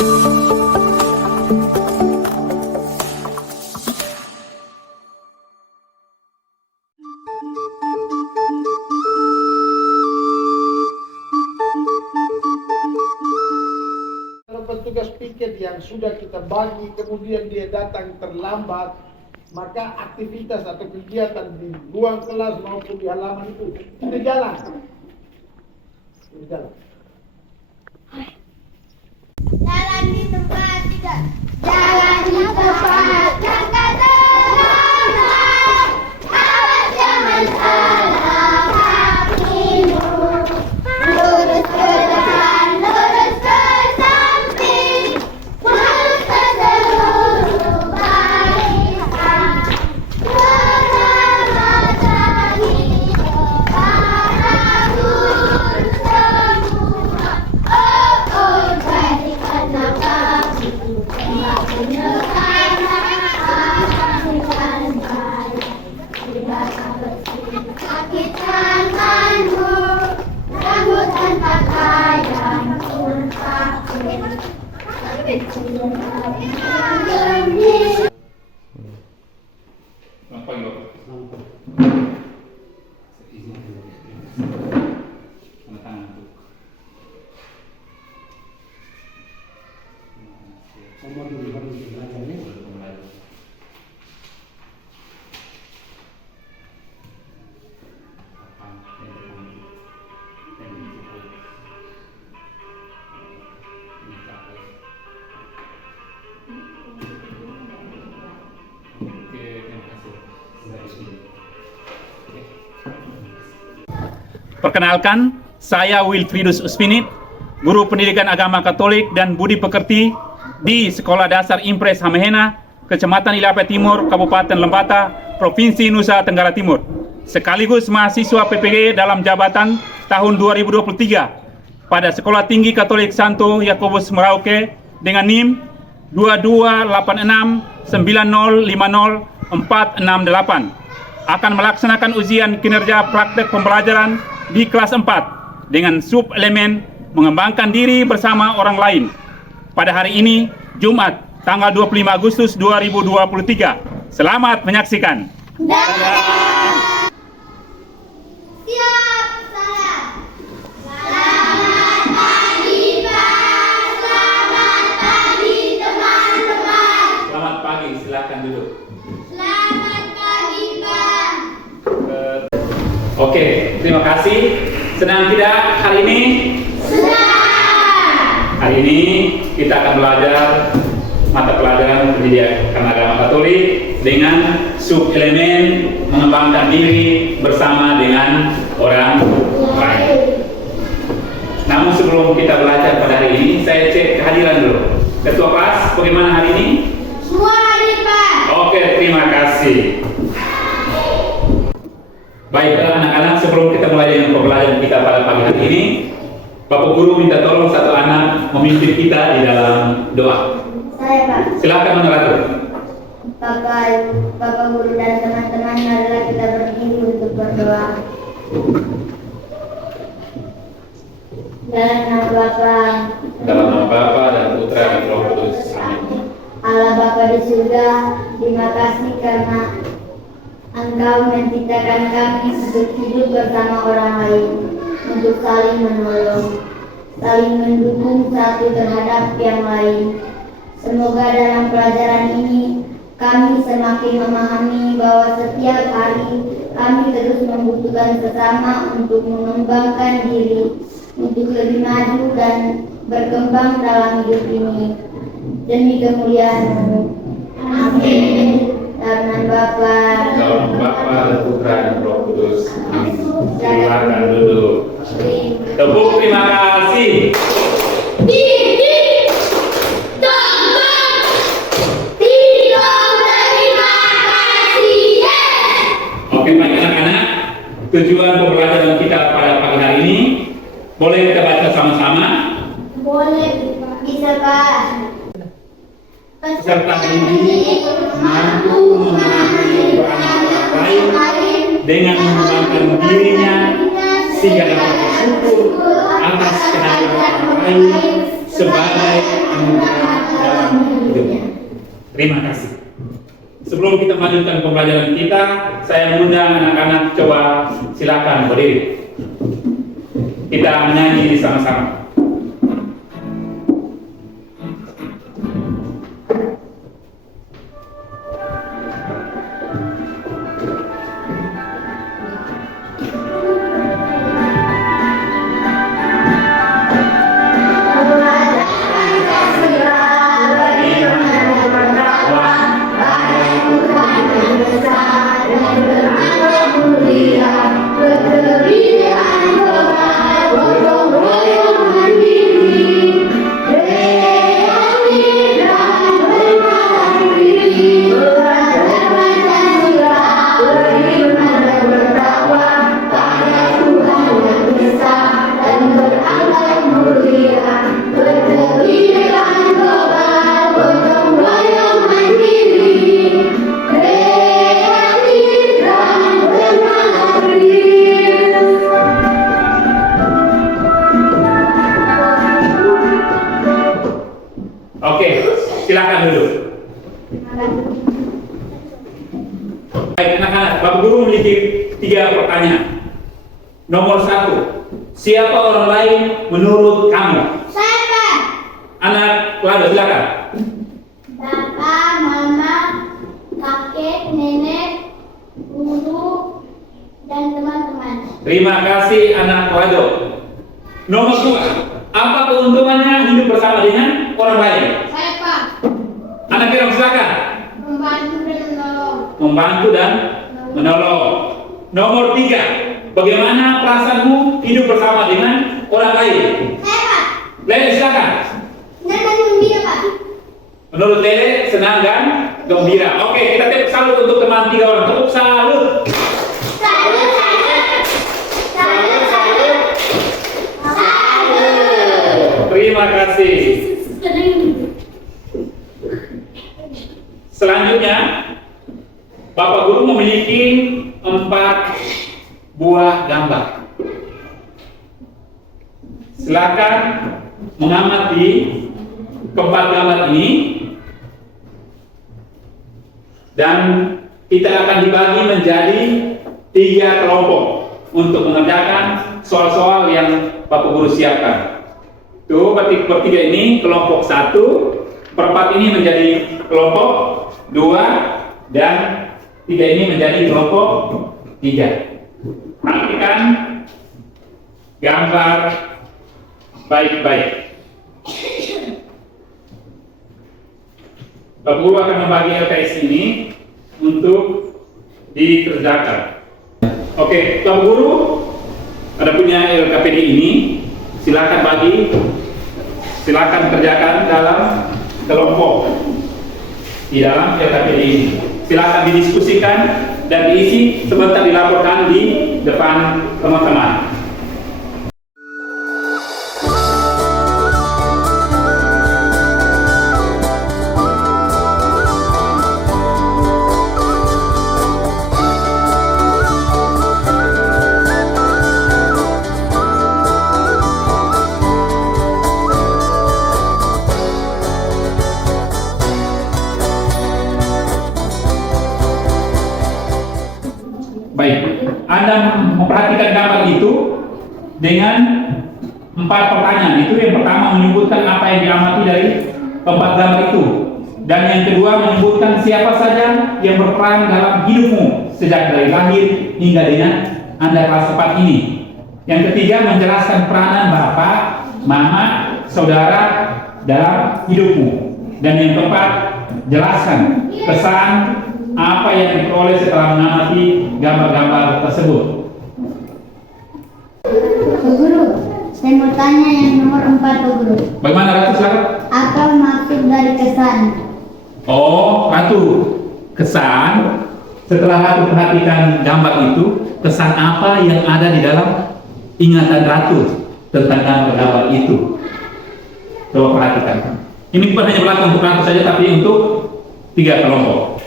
Petugas piket yang sudah kita bagi kemudian dia datang terlambat, maka aktivitas atau kegiatan di ruang kelas maupun di halaman itu tidak jalan. Jalan di tempat tidak. Jalan di tempat yang kata terang. Awas jangan salah kakimu. Lurus ke depan, lurus ke samping, lurus ke seluruh barisan. Selamat pagi para guru semua. Oh, jadi anak kami punya anak akan baik. Tidak bersih sakitan mandu, rambut dan pakaian pun takut. Selamat pagi, Bapak. Tanda tangan untuk Perkenalkan, saya Wilfridus Uspinit, Guru Pendidikan Agama Katolik dan Budi Pekerti di Sekolah Dasar Impres Hamehena, Kecamatan Ilapia Timur, Kabupaten Lembata, Provinsi Nusa Tenggara Timur, sekaligus mahasiswa PPG dalam jabatan tahun 2023 pada Sekolah Tinggi Katolik Santo Yakobus Merauke dengan NIM 2286905048 akan melaksanakan ujian kinerja praktek pembelajaran di kelas 4 dengan sub-elemen mengembangkan diri bersama orang lain pada hari ini, Jumat, tanggal 25 Agustus 2023. Selamat menyaksikan. Siap, salam. Selamat pagi, Pak. Selamat pagi, teman-teman. Selamat pagi, silakan duduk. Selamat pagi, Pak. Oke, terima kasih. Senang tidak hari ini? Senang. Hari ini kita akan belajar mata pelajaran pendidikan agama Katolik dengan sub-elemen mengembangkan diri bersama dengan orang lain. Namun sebelum kita belajar pada hari ini, saya cek kehadiran dulu. Ketua kelas, bagaimana hari ini? Semua hadir, Pak. Oke, terima kasih. Baiklah anak-anak, sebelum kita mulai dengan pembelajaran kita pada pagi hari ini, Bapak Guru minta tolong satu anak memimpin kita di dalam doa. Saya, Pak. Silakan moderator. Bapak Guru dan teman-teman, marilah kita berdiri untuk berdoa. Dalam nama Bapa, Dalam nama Bapa dan Putra dan Roh Kudus. Amin. Allah Bapa di surga, terima kasih karena Engkau menciptakan kami untuk hidup bersama orang lain, untuk saling menolong, saling mendukung satu terhadap yang lain. Semoga dalam pelajaran ini kami semakin memahami bahwa setiap hari kami terus membutuhkan sesama untuk mengembangkan diri, untuk lebih maju dan berkembang dalam hidup ini. Demi kemuliaan-Mu. Amin. Dalam Bapa, Dalam Bapa dan Putra dan Roh Kudus. Amin. Silakan duduk. Tepuk terima kasih. Oke, baik anak-anak, tujuan pembelajaran kita pada pagi hari ini boleh kita baca sama-sama. boleh, bisa Pak. Peserta didik mampu memahami orang lain dengan mengembangkan dirinya sehingga dapat bersyukur atas kehadiran orang lain sebagai anugerah dalam hidupnya. Terima kasih. Sebelum kita melanjutkan pembelajaran kita, saya mengundang anak-anak coba silakan berdiri. Kita menyanyi sama-sama. Silakan duduk. Baik anak-anak, Bapak Guru memiliki 3 pertanyaan. Nomor 1, siapa orang lain menurut kamu? Siapa? Anak Lada, silakan. Bapak, mama, kakek, nenek, guru, dan teman-teman. Terima kasih anak Lado. Nomor 2, apa keuntungannya hidup bersama dengan orang lain? Siapa? Anak Kiram, silakan. Membantu dan menolong. Membantu dan menolong. Nomor 3, bagaimana perasaanmu hidup bersama dengan orang lain? Siapa? Lele, silakan. Senang dan gembira, Pak. Menurut Lele, senang dan gembira. Oke, kita tepuk salut untuk teman 3 orang. Tepuk salut. Salut, salut. Salut, salut. Salut. Terima kasih. Selanjutnya, Bapak Guru memiliki 4 buah gambar. Silakan mengamati keempat gambar ini, dan kita akan dibagi menjadi 3 kelompok untuk mengerjakan soal-soal yang Bapak Guru siapkan. Tuh, bertiga ini kelompok 1, perempat ini menjadi kelompok 2, dan 3 ini menjadi kelompok 3. Perhatikan gambar baik-baik. Bapak Guru akan membagi LKS ini untuk dikerjakan. Oke, Bapak Guru ada punya LKPD ini, silakan bagi, silakan kerjakan dalam kelompok di dalam LKPD ini. Silakan didiskusikan dan diisi sebentar dilaporkan di depan teman-teman. Baik, Anda memperhatikan gambar itu dengan 4 pertanyaan. Itu yang pertama menyebutkan apa yang diamati dari 4 gambar itu, dan yang kedua menyebutkan siapa saja yang berperan dalam hidupmu sejak dari lahir hingga dengan Anda kelas 4 ini. Yang ketiga menjelaskan peranan bapak, mama, saudara dalam hidupmu, dan yang keempat jelaskan kesan apa yang diperoleh setelah mengamati gambar-gambar tersebut. Bu Guru, saya mau tanya yang nomor 4, Bu Guru. Bagaimana Ratu, silakan? Apa maksud dari kesan? Oh, Ratu, kesan. Setelah Ratu perhatikan gambar itu, kesan apa yang ada di dalam ingatan Ratu tentang gambar-gambar itu? Coba perhatikan. Ini bukan hanya berlaku untuk Ratu saja, tapi untuk 3 kelompok.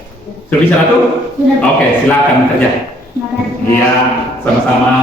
Sudah bisa Ratu? Sudah. Oke, silakan kerja. Makasih. Iya, sama-sama.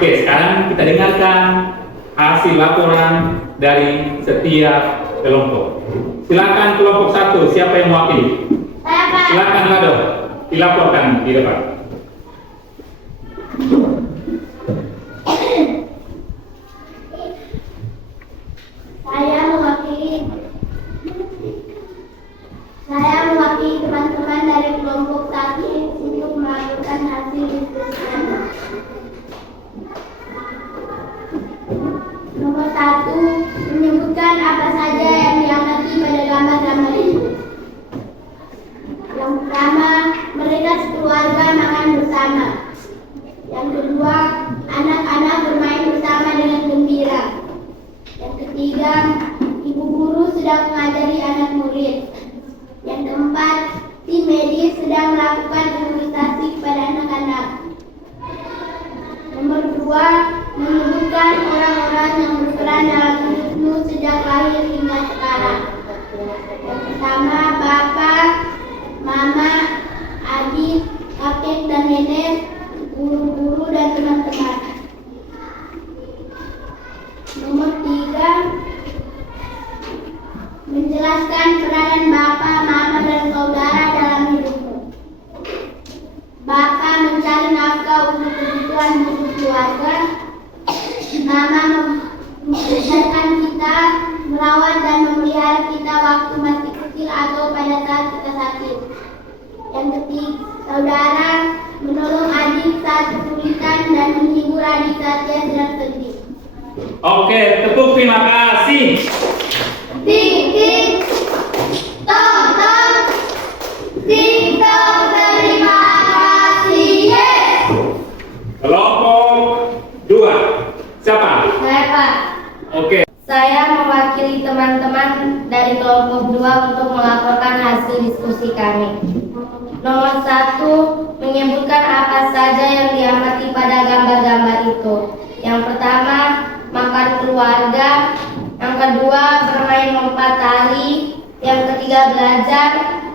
Oke, sekarang kita dengarkan hasil laporan dari setiap kelompok. Silakan kelompok 1, siapa yang mewakili? Saya, Pak. Silakan Lado, dilaporkan di depan. Saya mewakili teman-teman dari kelompok 1 untuk melakukan hasil diskusi. Nomor 1, menyebutkan apa saja yang diamati pada gambar-gambar itu. Yang pertama, mereka sekeluarga makan bersama. Yang kedua, anak-anak bermain bersama dengan gembira. Yang ketiga, ibu guru sedang mengajari anak murid. Yang keempat, tim medis sedang melakukan imunisasi kepada anak-anak. Nomor 2, menyebutkan orang-orang yang berperan dalam hidupmu sejak lahir hingga sekarang. Yang pertama, bapak, mama, adik, kakek dan nenek, guru-guru dan teman-teman. Nomor 3, menjelaskan peranan bapak, mama, dan saudara dalam hidupmu. Bapak mencari nafkah untuk kebutuhan hidup keluarga. Mama membesarkan kita, merawat dan memelihara kita waktu masih kecil atau pada saat kita sakit. Yang ketiga, saudara menolong adik saat kesulitan dan menghibur adik saat dia sedang sedih. Oke, tepuk terima kasih. Tik tik, tong tong, tik tong, terima kasih. Yes. Kelompok 2, siapa? Saya, Pak. Oke. Saya mewakili teman-teman dari kelompok 2 untuk melaporkan hasil diskusi kami. Nomor 1, menyebutkan apa saja yang diamati pada gambar-gambar itu. Yang pertama, makan keluarga. Yang kedua, bermain lompat tali. Yang ketiga, belajar.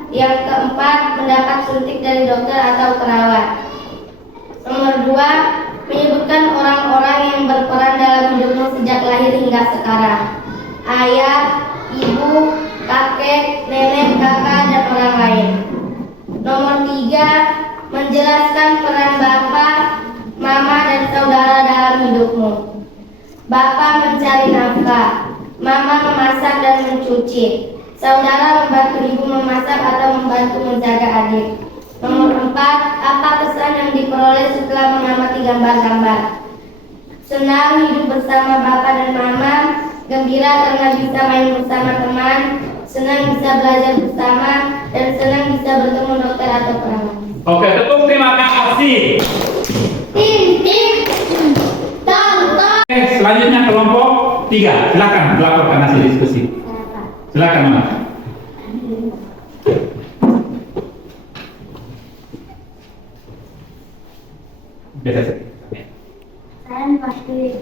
Yang keempat, mendapat suntik dari dokter atau perawat. Nomor 2, menyebutkan orang-orang yang berperan dalam hidupmu sejak lahir hingga sekarang. Ayah, ibu, kakek, nenek, kakak, dan orang lain. Nomor 3, menjelaskan peran bapak, mama, dan saudara dalam hidupmu. Bapak mencari nafkah, mama memasak dan mencuci, saudara membantu ibu memasak atau membantu menjaga adik. Nomor 4, apa kesan yang diperoleh setelah mengamati gambar-gambar? Senang hidup bersama bapak dan mama, gembira karena bisa main bersama teman, senang bisa belajar bersama, dan senang bisa bertemu dokter atau perawat. Oke, tepuk terima kasih. Tim tim, tong tong. Oke, selanjutnya kelompok 3, silakan melaporkan hasil diskusi. Silakan, Mama. Biasa. Saya mewakili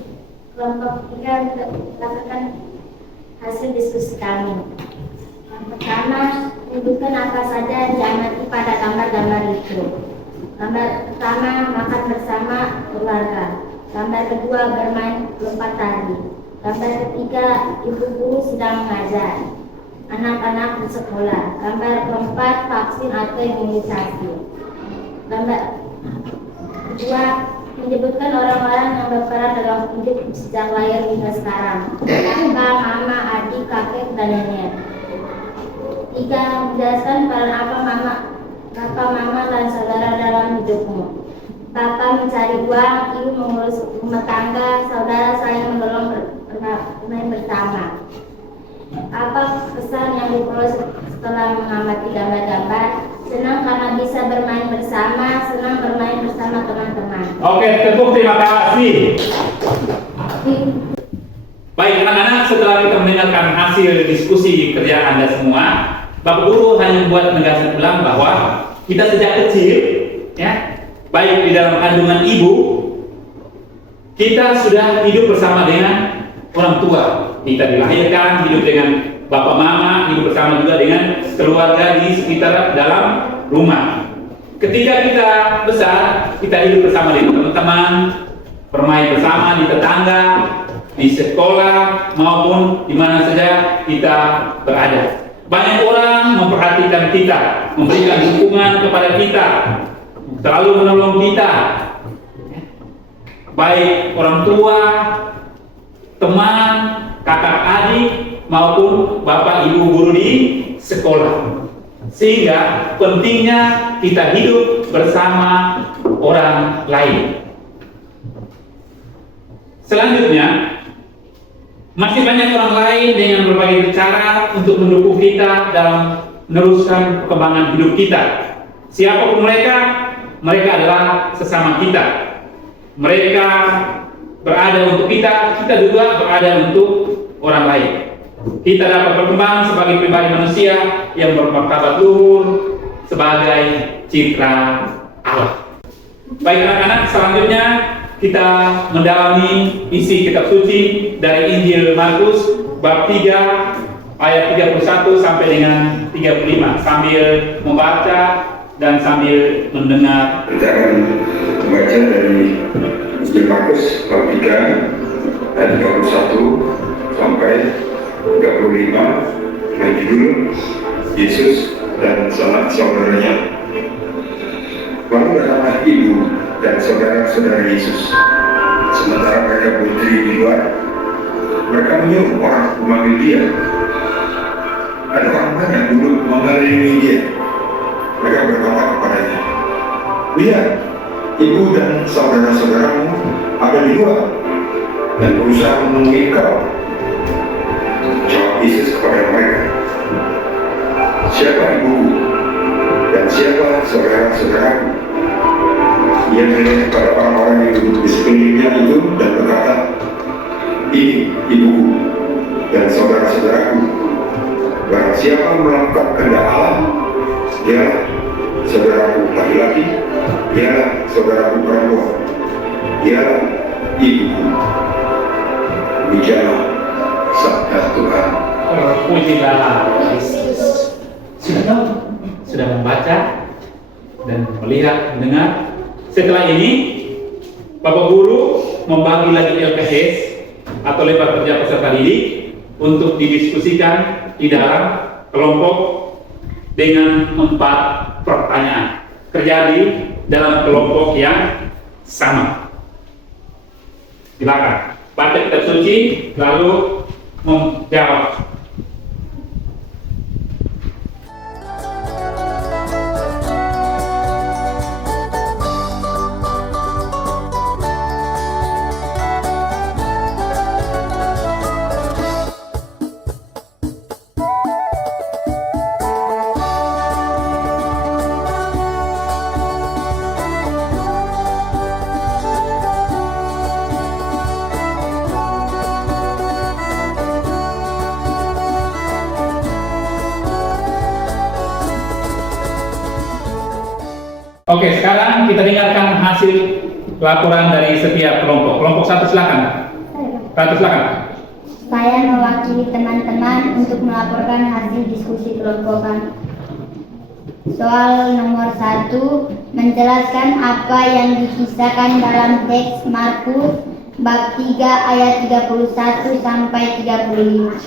kelompok 3 untuk melakukan hasil diskusi kami. Yang pertama, menyebutkan apa saja yang diamati pada gambar-gambar itu. Gambar pertama, makan bersama keluarga. Gambar kedua, bermain lompat tali. Gambar ketiga, ibu guru sedang mengajar anak-anak di sekolah. Gambar keempat, vaksin atau imunisasi. Gambar kedua, menyebutkan orang-orang yang berperan dalam hidup sejak lahir hingga sekarang. Bapak, mama, adik, kakek, dan nenek. 3, menjelaskan peran bapak, mama, dan saudara dalam hidupmu. Bapak mencari uang, ibu mengurus rumah tangga, saudara saling menolong bermain bersama. Apa kesan yang diperoleh setelah mengamati gambar-gambar? Senang karena bisa bermain bersama, senang bermain bersama teman-teman. Oke, tepuk terima kasih. Baik anak-anak, setelah kita mendengarkan hasil diskusi kerja Anda semua, Bapak Guru hanya membuat penegasan ulang bahwa kita sejak kecil, ya, baik di dalam kandungan ibu, kita sudah hidup bersama dengan orang tua. Kita dilahirkan, hidup dengan bapak mama, hidup bersama juga dengan keluarga di sekitar dalam rumah. Ketika kita besar, kita hidup bersama dengan teman-teman, bermain bersama di tetangga, di sekolah, maupun di mana saja kita berada. Banyak orang memperhatikan kita, memberikan dukungan kepada kita, selalu menolong kita, baik orang tua, teman, kakak adik, maupun bapak ibu guru di sekolah. Sehingga pentingnya kita hidup bersama orang lain. Selanjutnya, masih banyak orang lain dengan berbagai cara untuk mendukung kita dalam meneruskan perkembangan hidup kita. Siapapun mereka, mereka adalah sesama kita. Mereka berada untuk kita, kita juga berada untuk orang lain. Kita dapat berkembang sebagai pribadi manusia yang bermartabat luhur sebagai citra Allah. Baik anak-anak, selanjutnya kita mendalami isi kitab suci dari Injil Markus bab 3 ayat 31 sampai dengan 35 sambil membaca dan sambil mendengar. Kita akan membaca dari Injil Markus bab 3 ayat 31 sampai 35 dengan judul Yesus dan sanak saudaranya. Lalu datanglah ibu dan saudara-saudara Yesus. Sementara mereka berdiri di luar, mereka menyuruh orang memanggil dia. Ada orang banyak duduk mengelilingi dia. Mereka berkata kepadanya, "Lihat, ibu dan saudara-saudaramu ada di luar dan berusaha menemui kau." Jawab Yesus kepada mereka, "Siapa ibuku dan siapa saudara-saudaraku?" Ia melihat kepada orang-orang yang duduk di sekelilingnya itu dan berkata, "Ini ibuku dan saudara-saudaraku. Barang siapa melakukan kehendak Allah, dialah saudaraku laki-laki, dialah saudaraku perempuan, dialah ibuku." Demikianlah sabda Tuhan. Pujilah Kristus. Sudah tahu? Sudah membaca dan melihat, mendengar. Setelah ini, Bapak Guru membagi lagi LKS atau lebar kerja peserta didik untuk didiskusikan di dalam kelompok dengan 4 pertanyaan. Terjadi dalam kelompok yang sama. Silakan baca kitab suci lalu menjawab. Oke, sekarang kita dengarkan hasil laporan dari setiap kelompok. Kelompok 1 silakan. Ratu silakan. Saya mewakili teman-teman untuk melaporkan hasil diskusi kelompokan. Soal nomor 1, menjelaskan apa yang dikisahkan dalam teks Markus bab 3 ayat 31 sampai 35.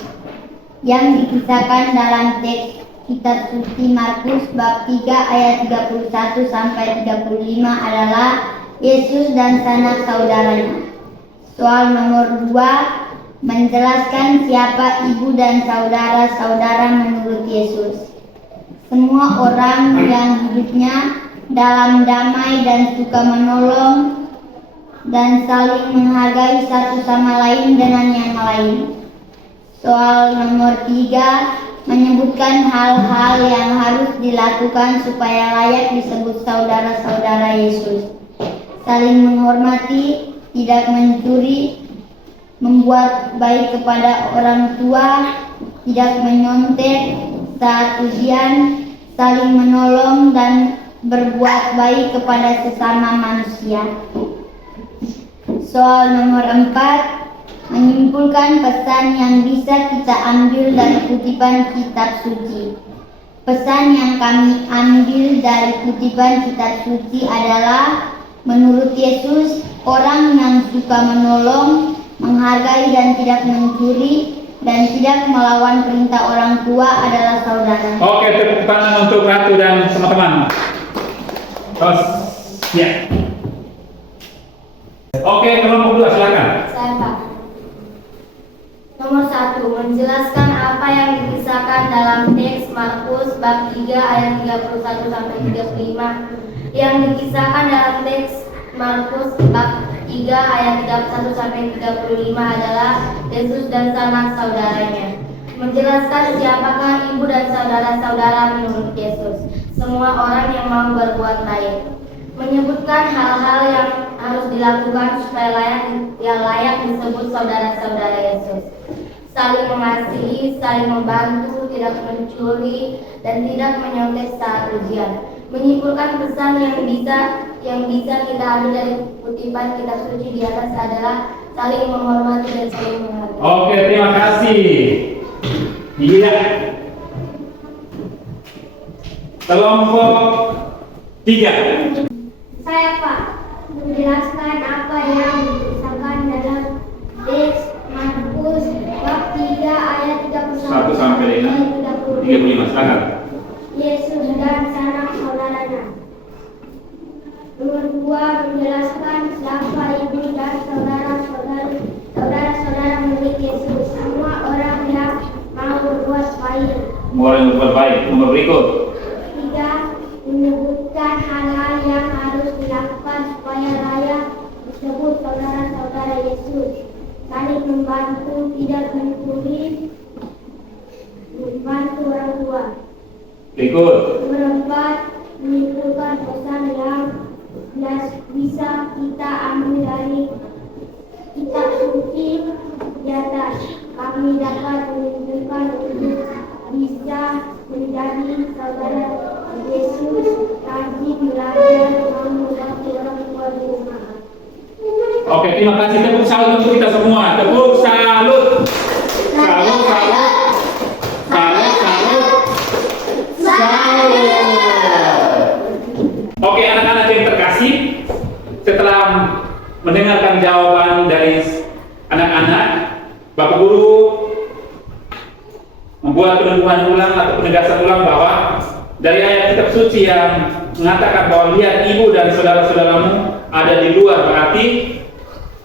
Yang dikisahkan dalam teks Kitab suci Markus bab 3 ayat 31 sampai 35 adalah Yesus dan sanak saudaranya. Soal nomor 2, menjelaskan siapa ibu dan saudara-saudara menurut Yesus. Semua orang yang hidupnya dalam damai dan suka menolong dan saling menghargai satu sama lain dengan yang lain. Soal nomor 3, menyebutkan hal-hal yang harus dilakukan supaya layak disebut saudara-saudara Yesus. Saling menghormati, tidak mencuri, membuat baik kepada orang tua, tidak menyontek saat ujian, saling menolong dan berbuat baik kepada sesama manusia. Soal nomor 4, menyimpulkan pesan yang bisa kita ambil dari kutipan kitab suci. Pesan yang kami ambil dari kutipan kitab suci adalah, menurut Yesus, orang yang suka menolong, menghargai dan tidak mencuri, dan tidak melawan perintah orang tua adalah saudara. Oke, tepuk tangan untuk Ratu dan teman-teman. Terus, ya. Oke, kelompok 2 silakan. Saya Pak. Nomor 1, menjelaskan apa yang dikisahkan dalam teks Markus bab 3 ayat 31 sampai 35. Yang dikisahkan dalam teks Markus bab 3 ayat 31 sampai 35 adalah Yesus dan sanak saudaranya. Menjelaskan siapakah ibu dan saudara-saudara menurut Yesus. Semua orang yang mau berbuat baik. Menyebutkan hal-hal yang harus dilakukan supaya layak disebut saudara-saudara Yesus. Saling mengasihi, saling membantu, tidak mencuri, dan tidak menyontek saat ujian. Menyimpulkan pesan yang bisa kita ambil dari kutipan kitab suci di atas adalah saling menghormati dan saling menghargai. Oke, terima kasih. Iya. Kelompok 3. Saya Pak, menjelaskan apa yang dikisahkan dalam teks Markus bab 3 ayat 1 sampai dengan 35. Silakan. Yesus dan sanak saudaranya. Nomor 2, menjelaskan siapa ibu dan saudara-saudara milik Yesus. Semua orang yang mau berbuat baik. Nomor berikut. 3, menyebutkan hal-hal yang harus dilakukan supaya layak disebut saudara-saudara Yesus. Saling membantu, tidak mencuri, membantu orang tua. Berikut. Nomor 4, menyimpulkan pesan yang bisa kita ambil dari kitab suci di atas. Kami dapat menyimpulkan untuk bisa menjadi saudara Yesus, rajin belajar, mau membantu orang tua di rumah. Oke, terima kasih. Tepuk salut untuk kita semua. Tepuk salut. Salut, salut. Salut, salut. Salut. Oke, anak-anak yang terkasih, setelah mendengarkan jawaban dari anak-anak, Bapak Guru membuat peneguhan ulang atau penegasan ulang bahwa dari ayat kitab suci yang mengatakan bahwa lihat ibu dan saudara-saudaramu ada di luar, berarti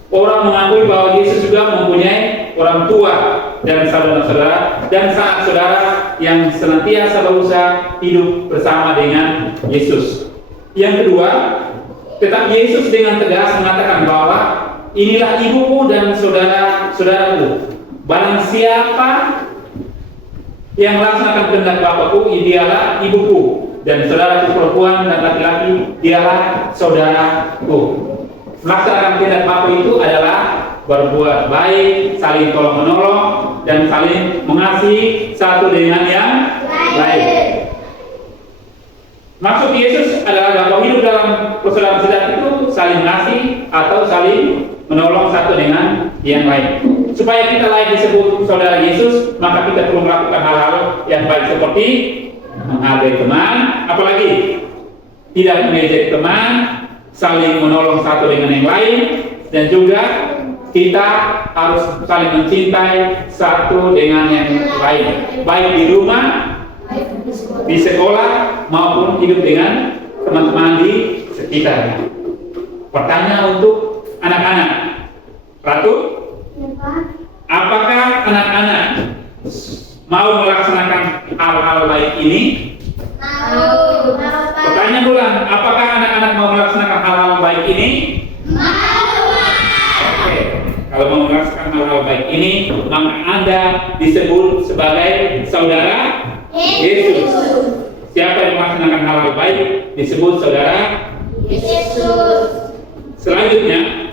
orang mengakui bahwa Yesus juga mempunyai orang tua dan saudara-saudara dan sanak saudara yang senantiasa berusaha hidup bersama dengan Yesus. Yang kedua, tetap Yesus dengan tegas mengatakan bahwa inilah ibuku dan saudara-saudaraku. Barang siapa yang melaksanakan kehendak Bapakku, dialah ibuku, dan saudaraku perempuan dan laki-laki, dialah saudaraku. Melaksanakan kehendak Bapa itu adalah berbuat baik, saling tolong menolong, dan saling mengasihi satu dengan yang lain. Maksud Yesus adalah kalau hidup dalam persaudaraan sejati itu saling mengasihi atau saling menolong satu dengan yang lain. Supaya kita layak disebut saudara Yesus, maka kita perlu melakukan hal-hal yang baik seperti menghargai teman, apalagi tidak mengejek teman, saling menolong satu dengan yang lain, dan juga kita harus saling mencintai satu dengan yang lain, baik di rumah, di sekolah, maupun hidup dengan teman-teman di sekitar. Pertanyaan untuk anak-anak, Ratu, apakah anak-anak mau melaksanakan hal-hal baik ini? Mau. Pertanyaan ulang, apakah anak-anak mau melaksanakan hal-hal baik ini? Mau. Oke, kalau mau melaksanakan hal-hal baik ini, maka Anda disebut sebagai saudara Yesus. Siapa yang melaksanakan hal-hal baik disebut saudara Yesus. Selanjutnya,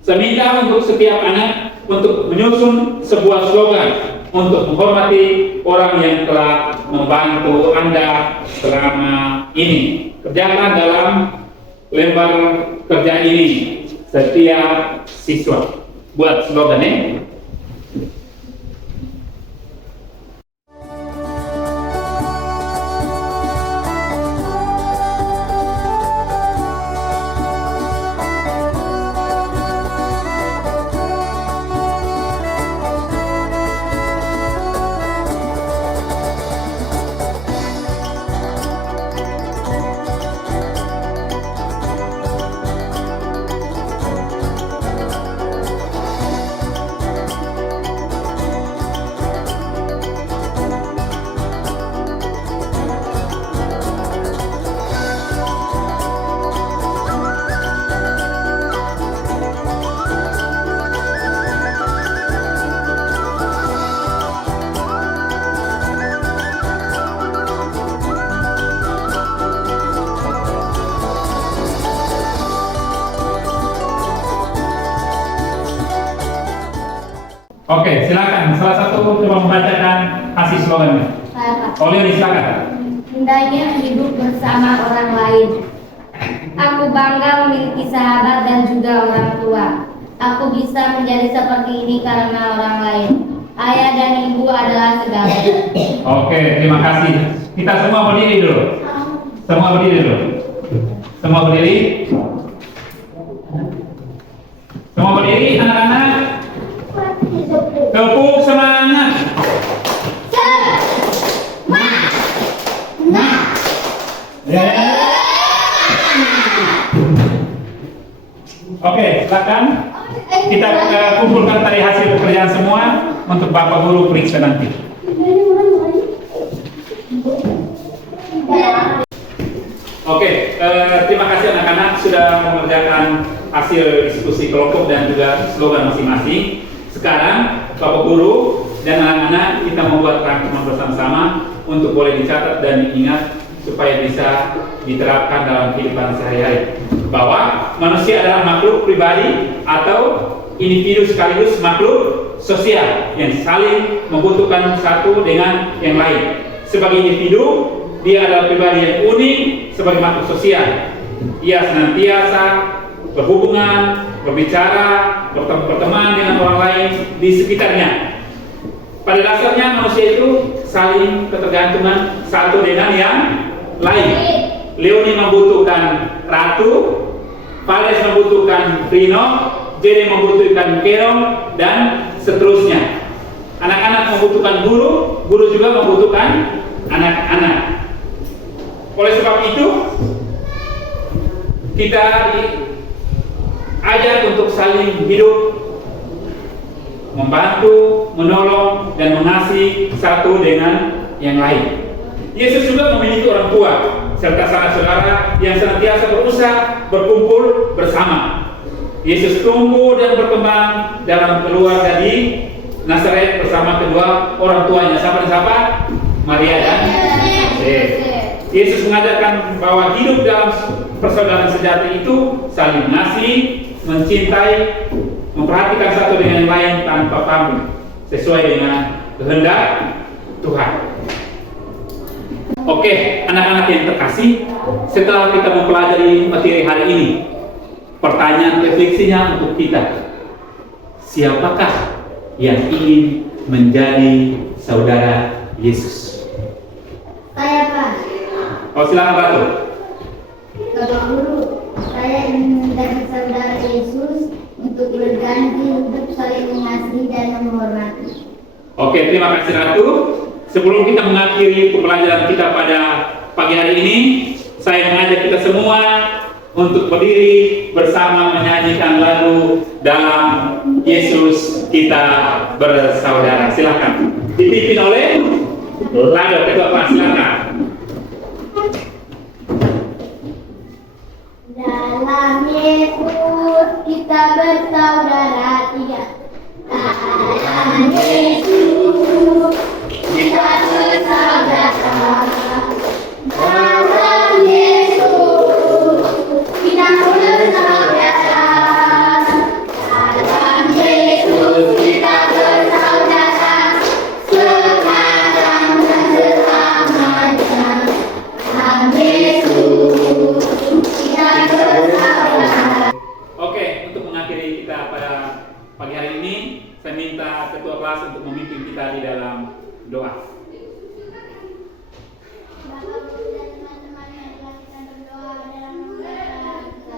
saya minta untuk setiap anak untuk menyusun sebuah slogan untuk menghormati orang yang telah membantu Anda selama ini. Kerjakan dalam lembar kerja ini setiap siswa. Buat slogannya. Oke, silakan. Salah satu coba membacakan hasil slogannya. Saya, Pak. Oleh silakan. Hendaknya hidup bersama orang lain. Aku bangga memiliki sahabat dan juga orang tua. Aku bisa menjadi seperti ini karena orang lain. Ayah dan ibu adalah segalanya. Oke, terima kasih. Kita semua berdiri dulu. Semua berdiri dulu. Semua berdiri. Semua berdiri, anak-anak. Tepuk semangat. Oke, silakan. Kita kumpulkan tadi hasil pekerjaan semua untuk Bapak Guru periksa nanti. Oke, terima kasih anak-anak sudah mengerjakan hasil diskusi kelompok dan juga slogan masing-masing. Sekarang Bapak Guru dan anak-anak kita membuat rangkuman bersama-sama untuk boleh dicatat dan diingat supaya bisa diterapkan dalam kehidupan sehari-hari. Bahwa manusia adalah makhluk pribadi atau individu sekaligus makhluk sosial yang saling membutuhkan satu dengan yang lain. Sebagai individu, dia adalah pribadi yang unik sebagai makhluk sosial. Ia senantiasa berhubungan, berbicara, berteman dengan orang lain di sekitarnya. Pada dasarnya manusia itu saling ketergantungan satu dengan yang lain. Leoni membutuhkan Ratu, Vales membutuhkan Rino, Jene membutuhkan Kerom, dan seterusnya. Anak-anak membutuhkan guru, guru juga membutuhkan anak-anak. Oleh sebab itu, kita diajar untuk saling hidup, membantu, menolong, dan mengasihi satu dengan yang lain. Yesus juga memiliki orang tua serta saudara-saudara yang senantiasa berusaha berkumpul bersama. Yesus tumbuh dan berkembang dalam keluarga di Nazaret bersama kedua orang tuanya. Siapa? Maria dan Yosef. Yesus mengajarkan bahwa hidup dalam persaudaraan sejati itu saling mengasihi, mencintai, memperhatikan satu dengan yang lain tanpa pamrih, sesuai dengan kehendak Tuhan. Oke, anak-anak yang terkasih, setelah kita mempelajari materi hari ini, pertanyaan refleksinya untuk kita, siapakah yang ingin menjadi saudara Yesus? Saya, Pak. Oh, silakan Ratu. Bapak Guru, saya ingin menjadi saudara Yesus untuk berganti hidup saling mengasihi dan menghormati. Oke, terima kasih Ratu. Sebelum kita mengakhiri pembelajaran kita pada pagi hari ini, saya mengajak kita semua untuk berdiri bersama menyanyikan lagu dalam Yesus kita bersaudara. Silakan. Dipimpin oleh lagu kedua kelas. Silakan. Dalam Yesus kita bersaudara, tiga. Dalam Yesus kita bersaudara. Dalam Yesus kita bersaudara. Dalam Yesus kita bersaudara. Sekarang dan selamanya. Dalam Yesus kita bersaudara. Oke, untuk mengakhiri kita pada pagi hari ini, saya minta ketua kelas untuk memimpin kita di dalam doa.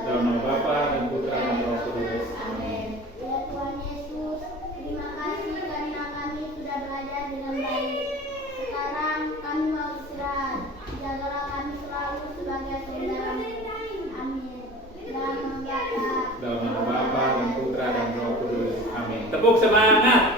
Dalam nama Bapa dan Putra dan Roh Kudus. Amin. Ya Tuhan Yesus, terima kasih karena kami sudah belajar dengan baik. Sekarang kami mau istirahat. Jagalah kami selalu sebagai saudara. Amin. Dalam nama Bapa Dalam nama Bapa dan Putra dan Roh Kudus. Amin. Tepuk semangat.